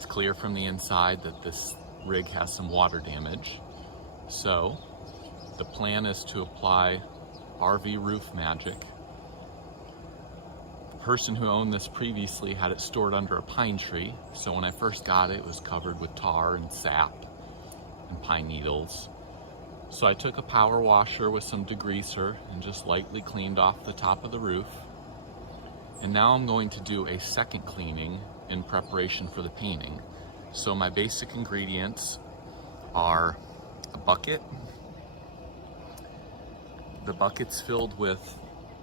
It's clear from the inside that this rig has some water damage. So the plan is to apply RV Roof Magic. The person who owned this previously had it stored under a pine tree, so when I first got it, it was covered with tar and sap and pine needles. So I took a power washer with some degreaser and just lightly cleaned off the top of the roof. And now I'm going to do a second cleaning in preparation for the painting. So my basic ingredients are a bucket. The bucket's filled with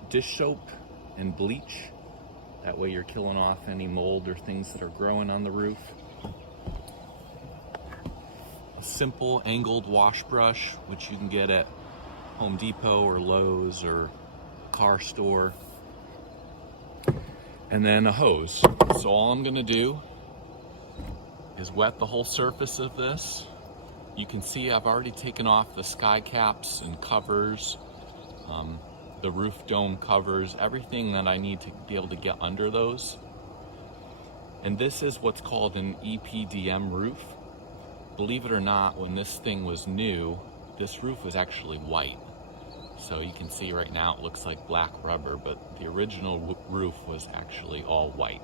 dish soap and bleach. That way you're killing off any mold or things that are growing on the roof. A simple angled wash brush, which you can get at Home Depot or Lowe's or car store. And then a hose. So all I'm gonna do is wet the whole surface of this. You can see I've already taken off the sky caps and covers, the roof dome covers, everything that I need to be able to get under those. And this is what's called an EPDM roof. Believe it or not, when this thing was new, this roof was actually white. So you can see right now it looks like black rubber, but the original roof was actually all white.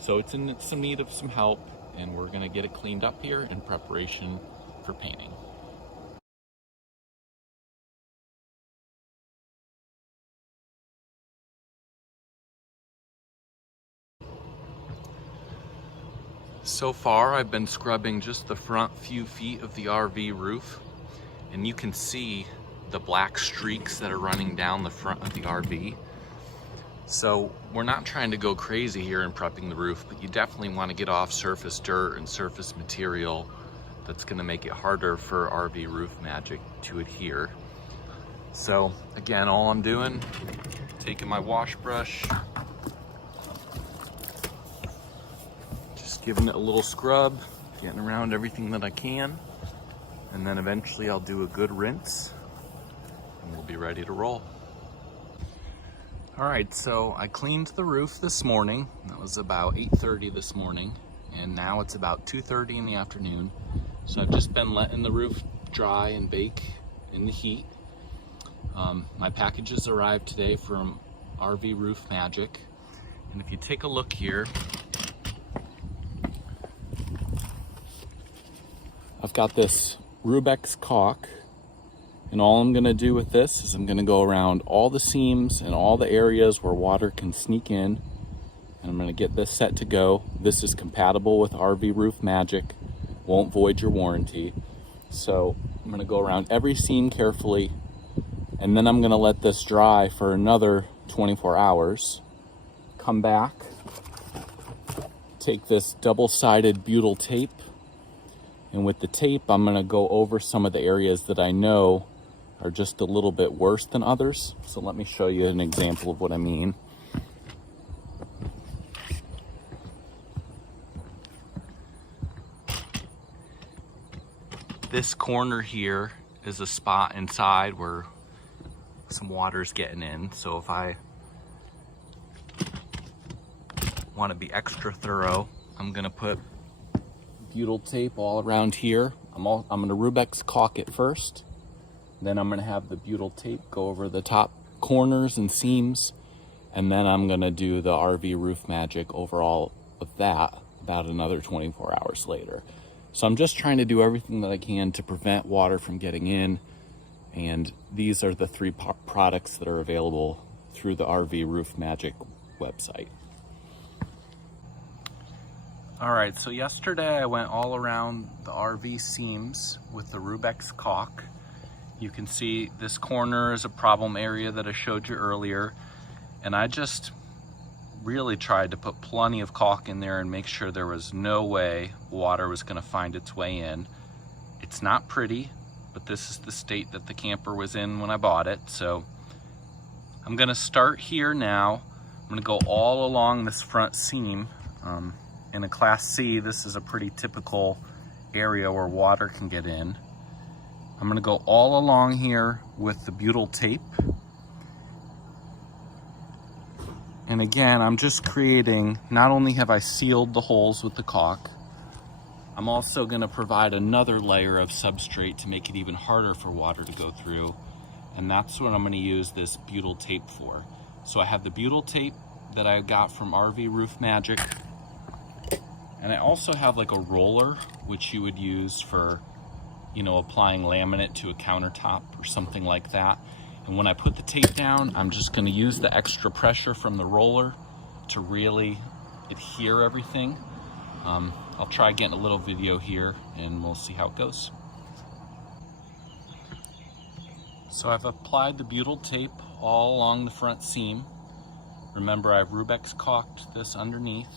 So it's in some need of some help, and we're gonna get it cleaned up here in preparation for painting. So far, I've been scrubbing just the front few feet of the RV roof, and you can see the black streaks that are running down the front of the RV. So we're not trying to go crazy here in prepping the roof, but you definitely want to get off surface dirt and surface material that's going to make it harder for RV Roof Magic to adhere. So again, all I'm doing, taking my wash brush, just giving it a little scrub, getting around everything that I can, and then eventually I'll do a good rinse and we'll be ready to roll. All right, so I cleaned the roof this morning. That was about 8:30 this morning, and now it's about 2:30 in the afternoon. So I've just been letting the roof dry and bake in the heat. My packages arrived today from RV Roof Magic, and if you take a look here, I've got this Rubex caulk, and all I'm gonna do with this is I'm gonna go around all the seams and all the areas where water can sneak in, and I'm gonna get this set to go. This is compatible with RV Roof Magic, won't void your warranty. So I'm gonna go around every seam carefully, and then I'm gonna let this dry for another 24 hours. Come back, take this double-sided butyl tape, and with the tape, I'm gonna go over some of the areas that I know are just a little bit worse than others. So let me show you an example of what I mean. This corner here is a spot inside where some water's getting in. So if I want to be extra thorough, I'm gonna put butyl tape all around here. I'm gonna Rubex caulk it first. Then I'm gonna have the butyl tape go over the top corners and seams. And then I'm gonna do the RV Roof Magic over all of that about another 24 hours later. So I'm just trying to do everything that I can to prevent water from getting in. And these are the three products that are available through the RV Roof Magic website. All right, so yesterday I went all around the RV seams with the Rubex caulk. You can see this corner is a problem area that I showed you earlier. And I just really tried to put plenty of caulk in there and make sure there was no way water was gonna find its way in. It's not pretty, but this is the state that the camper was in when I bought it. So I'm gonna start here now. I'm gonna go all along this front seam. In a Class C, this is a pretty typical area where water can get in. I'm gonna go all along here with the butyl tape. And again, I'm just creating, not only have I sealed the holes with the caulk, I'm also going to provide another layer of substrate to make it even harder for water to go through. And that's what I'm going to use this butyl tape for. So I have the butyl tape that I got from RV Roof Magic. And I also have like a roller, which you would use for, you know, applying laminate to a countertop or something like that. And when I put the tape down, I'm just going to use the extra pressure from the roller to really adhere everything. I'll try getting a little video here and we'll see how it goes. So I've applied the butyl tape all along the front seam. Remember, I've Rubex caulked this underneath.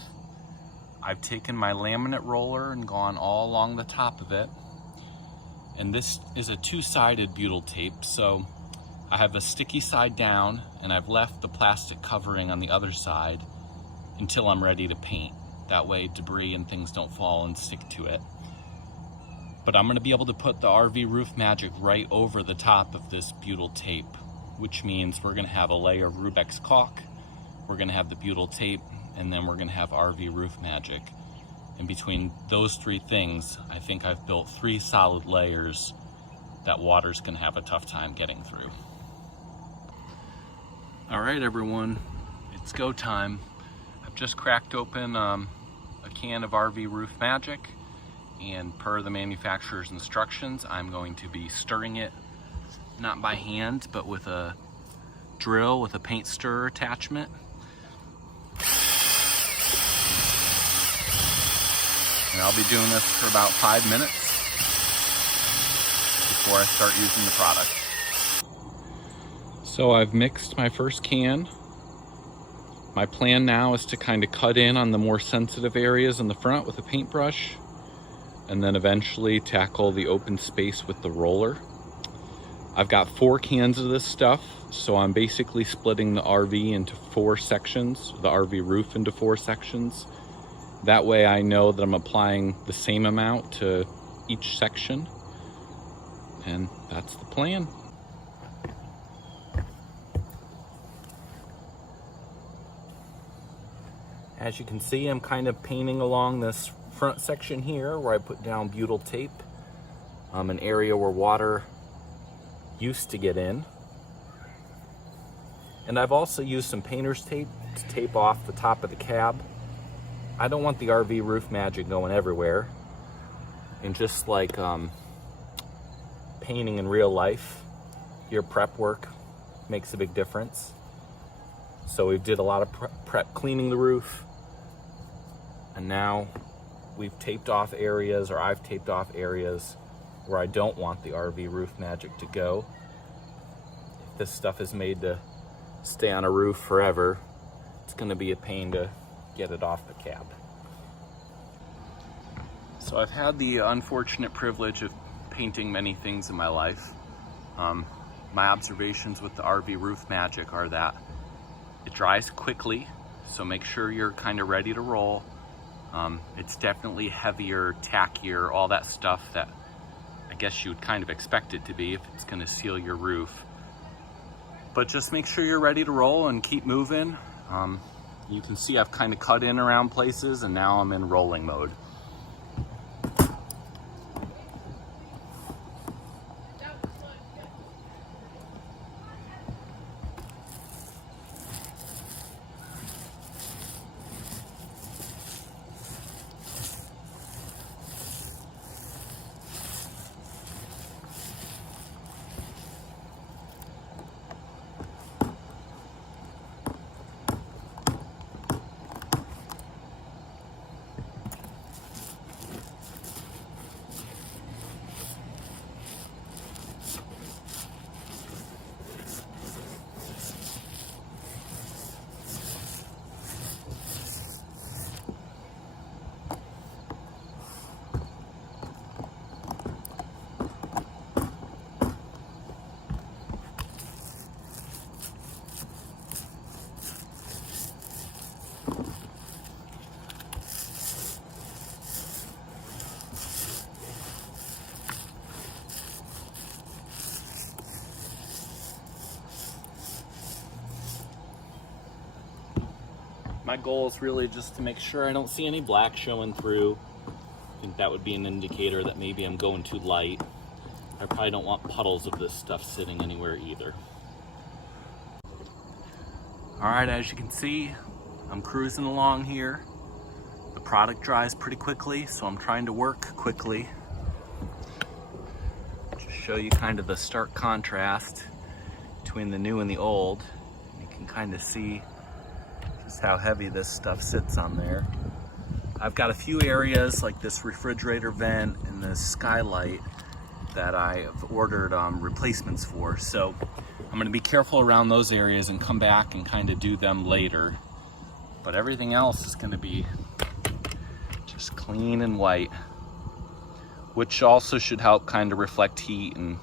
I've taken my laminate roller and gone all along the top of it. And this is a two-sided butyl tape, so I have a sticky side down and I've left the plastic covering on the other side until I'm ready to paint. That way debris and things don't fall and stick to it. But I'm gonna be able to put the RV Roof Magic right over the top of this butyl tape, which means we're gonna have a layer of Rubex caulk, we're gonna have the butyl tape, and then we're gonna have RV Roof Magic. And between those three things, I think I've built 3 solid layers that water's gonna have a tough time getting through. All right, everyone, it's go time. I've just cracked open a can of RV Roof Magic, and per the manufacturer's instructions, I'm going to be stirring it, not by hand, but with a drill with a paint stirrer attachment. And I'll be doing this for about 5 minutes before I start using the product. So I've mixed my first can. My plan now is to kind of cut in on the more sensitive areas in the front with a paintbrush, and then eventually tackle the open space with the roller. I've got 4 cans of this stuff, so I'm basically splitting the RV into 4 sections, the RV roof into 4 sections. That way I know that I'm applying the same amount to each section, and that's the plan. As you can see, I'm kind of painting along this front section here where I put down butyl tape, an area where water used to get in. And I've also used some painter's tape to tape off the top of the cab. I don't want the RV Roof Magic going everywhere. And just like painting in real life, your prep work makes a big difference. So we did a lot of prep cleaning the roof, and now we've taped off areas, or I've taped off areas where I don't want the RV Roof Magic to go. If this stuff is made to stay on a roof forever, it's going to be a pain to get it off the cab. So I've had the unfortunate privilege of painting many things in my life. My observations with the RV Roof Magic are that it dries quickly, so make sure you're kind of ready to roll. It's definitely heavier, tackier, all that stuff that I guess you would kind of expect it to be if it's going to seal your roof. But just make sure you're ready to roll and keep moving. You can see I've kind of cut in around places, and now I'm in rolling mode. My goal is really just to make sure I don't see any black showing through. I think that would be an indicator that maybe I'm going too light. I probably don't want puddles of this stuff sitting anywhere either. All right, as you can see, I'm cruising along here. The product dries pretty quickly, so I'm trying to work quickly. Just show you kind of the stark contrast between the new and the old. You can kind of see just how heavy this stuff sits on there. I've got a few areas like this refrigerator vent and this skylight that I have ordered replacements for. So I'm gonna be careful around those areas and come back and kind of do them later. But everything else is gonna be just clean and white, which also should help kind of reflect heat and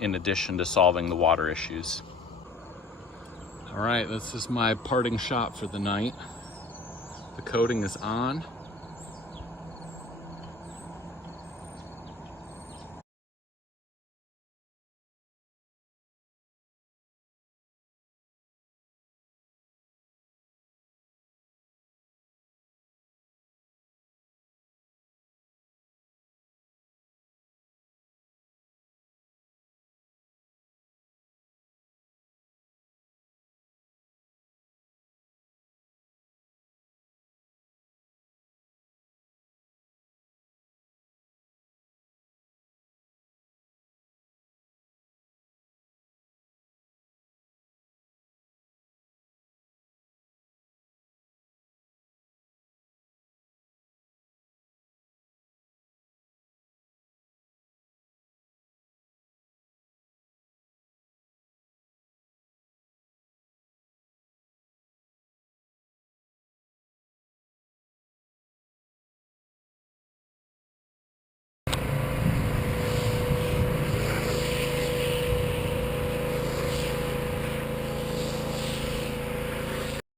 in addition to solving the water issues. All right, this is my parting shot for the night. The coating is on.